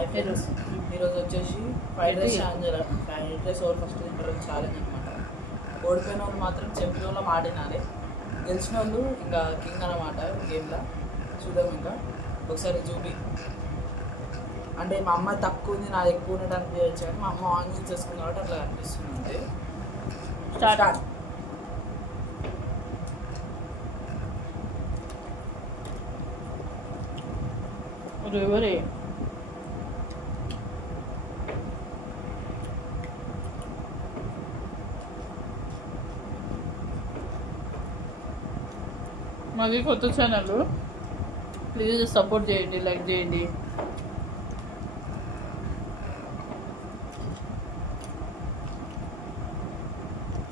Hi friends, ఈరోజు వచ్చేసి fried rice over first తింటారు ఛాలెంజ్ అనమాట. ఓడిపోయిన వాళ్ళు మాత్రం చెప్పిన వాళ్ళు మాడినాలి, గెలిచిన వాళ్ళు ఇంకా కింగ్ అనమాట గేమ్లో. చూద్దాం ఇంకా ఒకసారి చూపి. అంటే మా అమ్మ తక్కువ ఉంది, నాది ఎక్కువ ఉన్నట్టు అనిపించచ్చు, కానీ మా అమ్మ ఆన్ చేసుకుంది కాబట్టి అట్లా అనిపిస్తుంది. స్టార్ట్. ఎవరే మాది కొత్త ఛానల్, ప్లీజ్ సపోర్ట్ చేయండి, లైక్ చేయండి.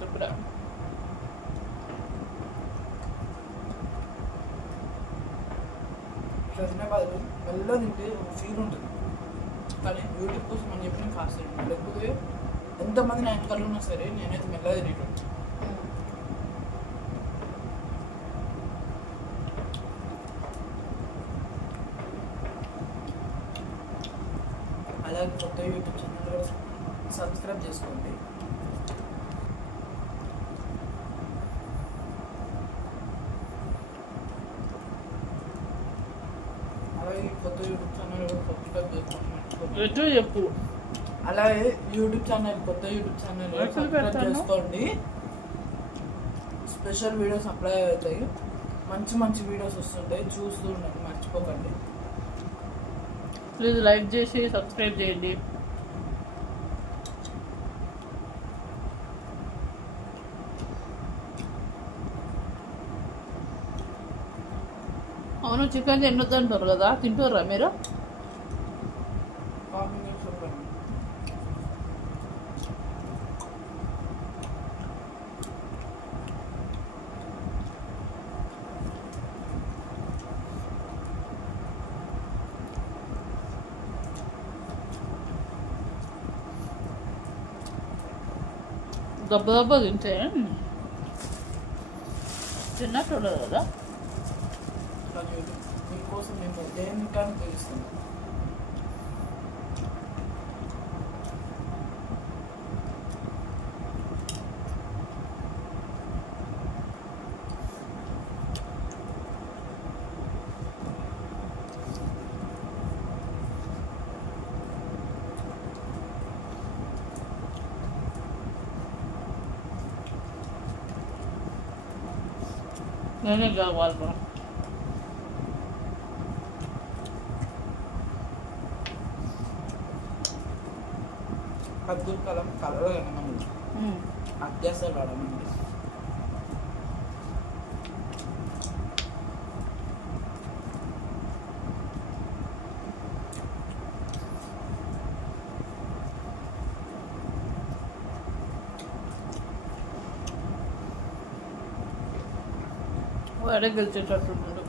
చెప్పురా. బదులు మెల్ల తింటే ఒక ఫీల్ ఉంటుంది, కానీ యూట్యూబ్ కోసం అని చెప్పి నేను ఫాస్ట్ తింటాను. లేకపోతే ఎంతమంది నా వెనకాల ఉన్నా సరే నేనైతే మెల్లగా తినేటాను. అలాగే కొత్త యూట్యూబ్ ఛానల్ సబ్స్క్రైబ్ చేసుకోండి. అలాగే కొత్త యూట్యూబ్ ఛానల్ సబ్స్క్రైబ్ చేసుకోండి. ఎటు చెప్పు. అలాగే యూట్యూబ్ ఛానల్ కొత్త యూట్యూబ్ ఛానల్ సబ్స్క్రైబ్ చేసుకోండి. స్పెషల్ వీడియోస్ అప్లై అవుతాయి, మంచి మంచి వీడియోస్ వస్తుంటాయి, చూస్తూ ఉండండి, మర్చిపోకండి. ప్లీజ్ లైక్ చేసి సబ్స్క్రైబ్ చేయండి. అవును, చికెన్ తినొద్దు అంటారు కదా, తింటారా మీరు? కామెంట్ చెప్పండి. దెబ్బ దెబ్బ తింటే తిన్నట్టు ఉండదు కదా. మీకోసం మేము దేనికని తెలుస్తుంది. నేనే కావాలి మనం. అబ్దుల్ కలాం కలవగానే మనం అత్యాసలు రావడం. వాడే గెలిచేటట్టున్నాడు.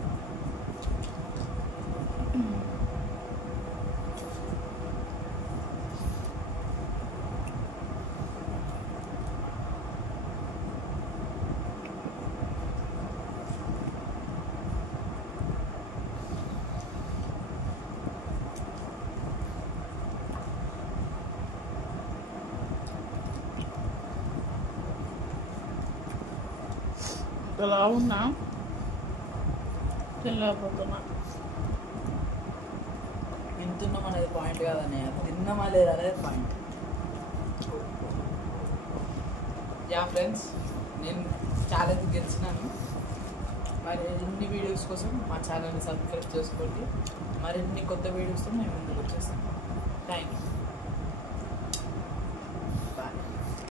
ఇలా ఉన్నా తినలేకపోతున్నా. తింటున్నాం అనేది పాయింట్ కాదనే, తిన్నామా లేదా అనేది పాయింట్. యా ఫ్రెండ్స్, నేను ఛాలెంజ్ గెలిచినాను. మరి ఇన్ని వీడియోస్ కోసం మా ఛానల్ని సబ్స్క్రైబ్ చేసుకోండి. మరిన్ని కొత్త వీడియోస్తో మేము ముందుకు వచ్చేస్తాం. Thank you.